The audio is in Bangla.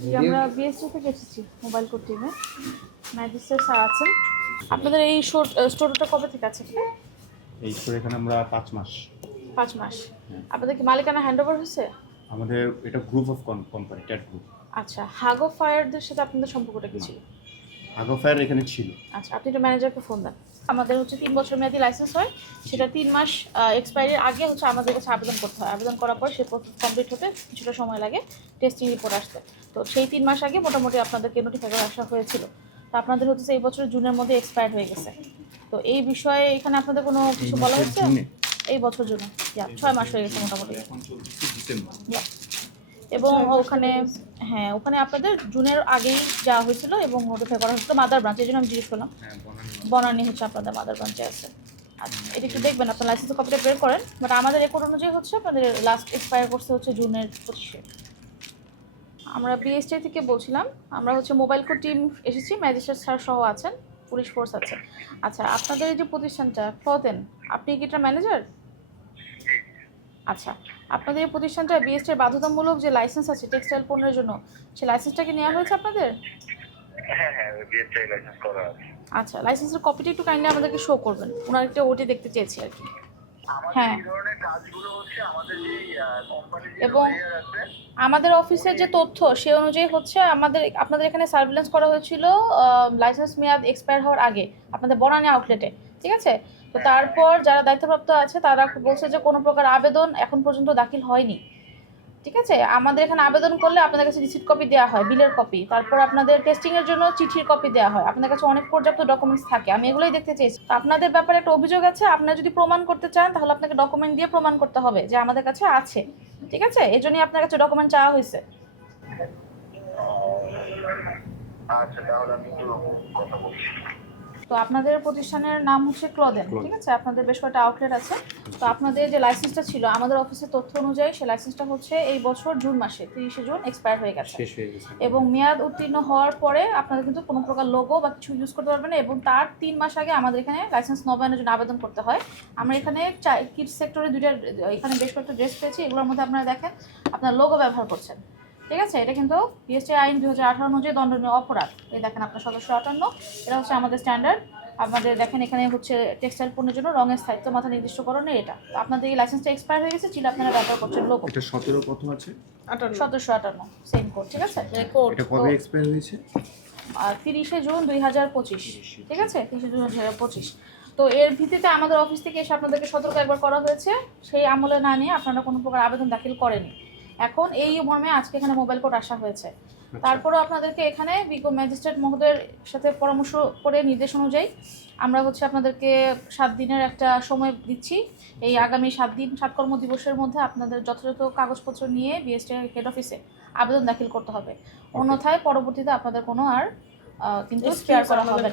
জি আমরা বিএসসি থেকে এসেছি মোবাইল কোর্ট টিমে ম্যাজিস্ট্রেট স্যার আছেন। আপনাদের এই স্টোরটা কবে থেকে আছে? এই স্টোর এখানে আমরা পাঁচ মাস। পাঁচ মাস। আপনাদের কি মালিকানা হ্যান্ড ওভার হয়েছে? আমাদের এটা গ্রুপ অফ কোম্পানি ট্যাট গ্রুপ আচ্ছা হাগো ফায়ারদের সাথে আপনাদের সম্পর্কটা কি ছিল? আগো ফায়ার এখানে ছিল। আচ্ছা আপনি একটু ম্যানেজারকে ফোন দেন। আমাদের হচ্ছে তিন বছর মেয়াদি লাইসেন্স হয়। সেটা তিন মাস এক্সপায়ারির আগে হচ্ছে আমাদের কাছে আবেদন করতে হয়। আবেদন করার পর সে কমপ্লিট হতে কিছুটা সময় লাগে টেস্টিং রিপোর্ট আসতে। তো সেই তিন মাস আগে মোটামুটি আপনাদেরকে নোটিফাই করে আসা হয়েছিল। তো আপনাদের হচ্ছে এই বছর জুনের মধ্যে এক্সপায়ার হয়ে গেছে। তো এই বিষয়ে এখানে আপনাদের কোনো কিছু বলা হচ্ছে এই বছর জন্য ইয়া, ছয় মাস হয়ে গেছে মোটামুটি। এখন চলছে ডিসেম্বর। এবং ওখানে হ্যাঁ ওখানে আপনাদের জুনের আগেই যাওয়া হয়েছিল এবং নোটিফাই করা হয়েছিল মাদার ব্রাঞ্চ এই জন্য আমি জিজ্ঞেস করলাম। হ্যাঁ বনানি হচ্ছে আপনাদের মাদার ব্রাঞ্চে আছে। আচ্ছা এটা একটু দেখবেন আপনার লাইসেন্স কপিটা বের করেন বাট আমাদের রেকর্ড অনুযায়ী হচ্ছে আপনাদের লাস্ট এক্সপায়ার করছে হচ্ছে জুনের পঁচিশে। আমরা বিএসটি থেকে বলছিলাম আমরা হচ্ছে মোবাইল কোড টিম এসেছি ম্যাজিস্ট্রেট স্যার সহ আছেন পুলিশ ফোর্স আছে। আচ্ছা আপনাদের এই যে প্রতিষ্ঠানটা ফতেন আপনি কি এটা ম্যানেজার আচ্ছা আপনাদের প্রতিষ্ঠানটা বিএসটির বাধ্যতামূলক যে লাইসেন্স আছে টেক্সটাইল পণ্যের জন্য সেই লাইসেন্সটা কি নেওয়া হয়েছে আপনাদের? হ্যাঁ হ্যাঁ বিএসআই লাইসেন্স করা আছে। আচ্ছা লাইসেন্সের কপিটা একটু কাইন্ডলি আমাদেরকে শো করবেন। ওনার একটা ওটি দেখতে চেয়েছি আর কি। হ্যাঁ। এবং আমাদের অফিসের যে তথ্য সে অনুযায়ী হচ্ছে আমাদের আপনাদের এখানে সার্ভিলেন্স করা হয়েছিল লাইসেন্স মেয়াদ এক্সপায়ার হওয়ার আগে আপনাদের বনানী আউটলেটে ঠিক আছে? তো তারপর যারা দায়িত্বপ্রাপ্ত আছে, তারা বলছে যে কোনো প্রকার আবেদন এখন পর্যন্ত দাখিল হয়নি। ঠিক আছে? আমাদের এখানে আবেদন করলে আপনাদের কাছে রিসিপ্ট কপি দেওয়া হয় বিলের কপি তারপর আপনাদের টেস্টিংয়ের জন্য চিঠির কপি দেওয়া হয়। আপনাদের কাছে অনেক পর্যাপ্ত ডকুমেন্টস থাকে। আমি এগুলোই দেখতে চাইছি। আপনাদের ব্যাপারে একটা অভিযোগ আছে, আপনারা যদি প্রমাণ করতে চান, তাহলে আপনাকে ডকুমেন্ট দিয়ে প্রমাণ করতে হবে যে আমাদের কাছে আছে। ঠিক আছে? এই জন্যই আপনার কাছে ডকুমেন্ট চাওয়া হয়েছে। আচ্ছা তাহলে আমি কথা বলছি। তো আপনাদের প্রতিষ্ঠানের নাম হচ্ছে ক্লদেন ঠিক আছে? আপনাদের বেশ কয়েকটা আউটলেট আছে। তো আপনাদের যে লাইসেন্সটা ছিল আমাদের অফিসের তথ্য অনুযায়ী সেই লাইসেন্সটা হচ্ছে এই বছর জুন মাসে তিরিশে জুন এক্সপায়ার হয়ে গেছে। এবং মেয়াদ উত্তীর্ণ হওয়ার পরে আপনাদের কিন্তু কোনো প্রকার লোগো বা কিছু ইউজ করতে পারবেন না এবং তার তিন মাস আগে আমাদের এখানে লাইসেন্স নবায়নের জন্য আবেদন করতে হয়। আমরা এখানে কিডস সেক্টরে দুইটা এখানে বেশ কয়েকটা ড্রেস পেয়েছি এগুলোর মধ্যে আপনারা দেখেন আপনার লোগো ব্যবহার করছেন। ঠিক আছে? এটা কিন্তু বিএসটি আইন দুই হাজার আঠারো অনুযায়ী দণ্ডনীয় অপরাধ এই দেখেন আপনার সদস্য আটান্ন এটা হচ্ছে আমাদের স্ট্যান্ডার্ড আমাদের দেখেন এখানে হচ্ছে টেক্সটাইল পণ্যের জন্য রঙের স্থায়িত্ব মাথা নির্দিষ্ট নির্দিষ্টকরণে এটা। আপনাদের এই লাইসেন্সটা এক্সপায়ার হয়ে গেছে ছিল আপনারা ব্যবহার করছেন লোক এটা সতেরো কত আছে? সদস্য আটান্ন সেম কোড ঠিক আছে? এটা কবে এক্সপায়ার হয়েছে? আর তিরিশে জুন দুই হাজার পঁচিশ ঠিক আছে? তিরিশে জুন দুই হাজার পঁচিশ। তো এর ভিত্তিতে আমাদের অফিস থেকে এসে আপনাদেরকে সতর্ক একবার করা হয়েছে। সেই আমলে না নিয়ে আপনারা কোনো প্রকার আবেদন দাখিল করেনি এখন এই মর্মে আজকে এখানে মোবাইল কোড আসা হয়েছে। তারপরেও আপনাদেরকে এখানে বিজ্ঞ ম্যাজিস্ট্রেট মহোদয়ের সাথে পরামর্শ করে নির্দেশ অনুযায়ী আমরা হচ্ছে আপনাদেরকে সাত দিনের একটা সময় দিচ্ছি। এই আগামী সাত দিন সাত কর্ম দিবসের মধ্যে আপনাদের যথাযথ কাগজপত্র নিয়ে বিএসটি হেড অফিসে আবেদন দাখিল করতে হবে। অন্যথায় পরবর্তীতে আপনাদের কোনো আর কিন্তু স্পেয়ার করা হবে না।